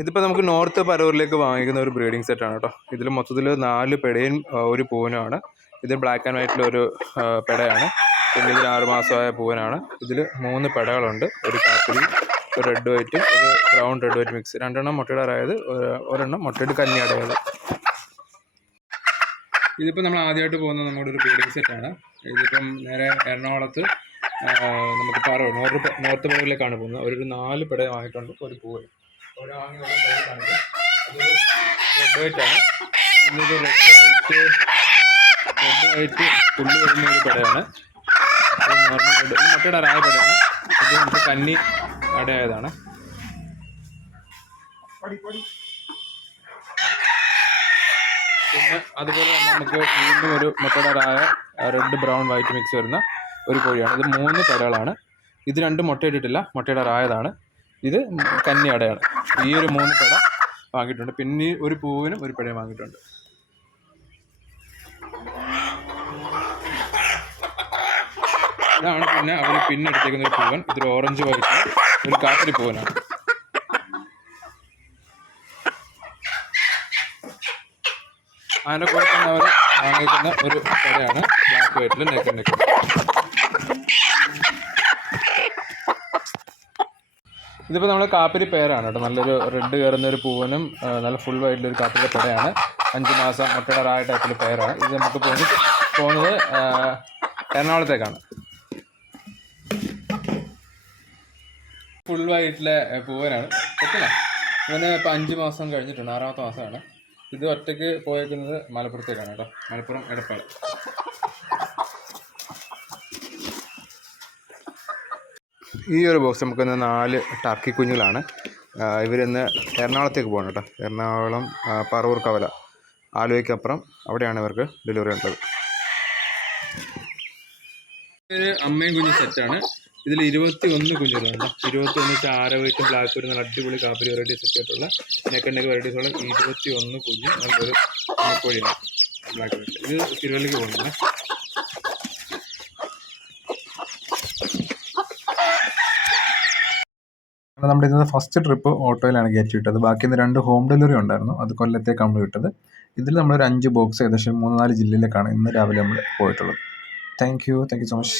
ഇതിപ്പോൾ നമുക്ക് നോർത്ത് പരവൂരിലേക്ക് വാങ്ങിക്കുന്ന ഒരു ബ്രീഡിംഗ് സെറ്റാണ് കേട്ടോ. ഇതിൽ മൊത്തത്തിൽ 4 പെടയും ഒരു പൂവനുമാണ്. ഇത് ബ്ലാക്ക് ആൻഡ് വൈറ്റിലൊരു പെടയാണ്. പിന്നെ ഇതിൽ 6 മാസമായ പൂവനാണ്. ഇതിൽ 3 പെടകളുണ്ട്. ഒരു കാപ്പിരി, ഒരു റെഡ് വൈറ്റ്, ഒരു ബ്രൗൺ റെഡ് വൈറ്റ് മിക്സ്. 2 എണ്ണം മുട്ടയിടാറായത്, ഒരെണ്ണം മുട്ടയിട്ട് കന്നിയടയത്. ഇതിപ്പോൾ നമ്മൾ ആദ്യമായിട്ട് പോകുന്ന നമ്മുടെ ഒരു ബ്രീഡിംഗ് സെറ്റാണ്. ഇതിപ്പം നേരെ എറണാകുളത്ത് നമുക്ക് നോർത്ത് പരവൂരിലേക്കാണ് പോകുന്നത്. ഒരു 4 പെട വാങ്ങിയിട്ടുണ്ട്, ഒരു പൂവൻ. ഒരു വാങ്ങിയുള്ള പെടയാണിത്. അത് റെഡ് വൈറ്റാണ്. പിന്നെ ഇത് റെഡ് വൈറ്റ് പുള്ളി വരുന്ന ഒരു പെടയാണ്. അത് നോർമൽ റെഡ്, ഇത് മുട്ടയിടാറായ പെടയാണ്. ഇത് നമുക്ക് കന്നി അടയായതാണ്. പിന്നെ അതുപോലെ തന്നെ നമുക്ക് വീണ്ടും ഒരു മുട്ടയിടാറായ റെഡ് ബ്രൗൺ വൈറ്റ് മിക്സ് വരുന്ന ഒരു കോഴിയാണ്. ഇത് 3 പെടകളാണ്. ഇത് 2 മുട്ടയിട്ടിട്ടില്ല, മുട്ടയിടാറായതാണ്. ഇത് കന്നി അടയാണ്. ഈ ഒരു 3 പെട വാങ്ങിയിട്ടുണ്ട്. പിന്നെ ഒരു പൂവിനും ഒരു പെടയും വാങ്ങിയിട്ടുണ്ട്. ഇതാണ് പിന്നെ അവർ പിന്നെടുത്തേക്കുന്ന ഒരു പൂവൻ. ഇതൊരു ഓറഞ്ച് വൈറ്റ് ഒരു കാപ്പിരി പൂവനാണ്. അതിൻ്റെ കൂടെ തന്നെ അവർ വാങ്ങിക്കുന്ന ഒരു പെടയാണ് ബ്ലാക്ക് വൈറ്റിൽ നെക്ക്. ഇതിപ്പോൾ നമ്മൾ കാപ്പിരി പേരാണ് കേട്ടോ. നല്ലൊരു റെഡ് കയറുന്ന ഒരു പൂവനും നല്ല ഫുൾ വൈറ്റിലൊരു കാപ്പിരി പെടയാണ്. 5 മാസം മുട്ടയിടാറായ ടൈപ്പിൽ പേരാണ്. ഇത് നമുക്ക് പോകുന്നത് എറണാകുളത്തേക്കാണ്. ഫുൾ വൈറ്റിലെ പൂവനാണ്. പറ്റില്ല, ഇവന് ഇപ്പോൾ 5 മാസം കഴിഞ്ഞിട്ടുണ്ട്, 6ാമത്തെ മാസമാണ്. ഇത് ഒറ്റയ്ക്ക് പോയേക്കുന്നത് മലപ്പുറത്തേക്കാണ് കേട്ടോ. മലപ്പുറം എടപ്പാൾ. ഈ ഒരു ബോക്സ് നമുക്കിന്ന് 4 ടർക്കി കുഞ്ഞുങ്ങളാണ്. ഇവരിന്ന് എറണാകുളത്തേക്ക് പോകണം കേട്ടോ. എറണാകുളം പറവൂർ കവല, ആലുവയ്ക്കപ്പുറം, അവിടെയാണ് ഇവർക്ക് ഡെലിവറി ഉള്ളത്. ഒരു അമ്മയും കുഞ്ഞു സെറ്റാണ്. ഇതിൽ 21 കുഞ്ഞുങ്ങളുണ്ട്. 21 ചാര വൈറ്റും ബ്ലാക്ക് വരുന്ന അടിപൊളി കാപ്പിരി വെറൈറ്റീസ് ഒക്കെ ആയിട്ടുള്ള നെക്ക് വെറൈറ്റീസുള്ള 21 കുഞ്ഞ് നല്ലൊരു കോഴിയാണ് ബ്ലാക്ക് വൈറ്റ്. ഇത് തിരുവല്ലയ്ക്ക് പോകുന്നുണ്ട്. നമ്മുടെ ഇതിൻ്റെ ഫസ്റ്റ് ട്രിപ്പ് ഓട്ടോയിലാണ് കയറ്റി വിട്ടത്. ബാക്കി 2 ഹോം ഡെലിവറി ഉണ്ടായിരുന്നു, അത് കൊല്ലത്തേക്കാണ് നമ്മൾ വിട്ടത്. ഇതിൽ നമ്മളൊരു 5 ബോക്സ് ഏകദേശം 3-4 ജില്ലയിലേക്കാണ് ഇന്ന് രാവിലെ നമ്മൾ പോയിട്ടുള്ളത്. Thank you so much.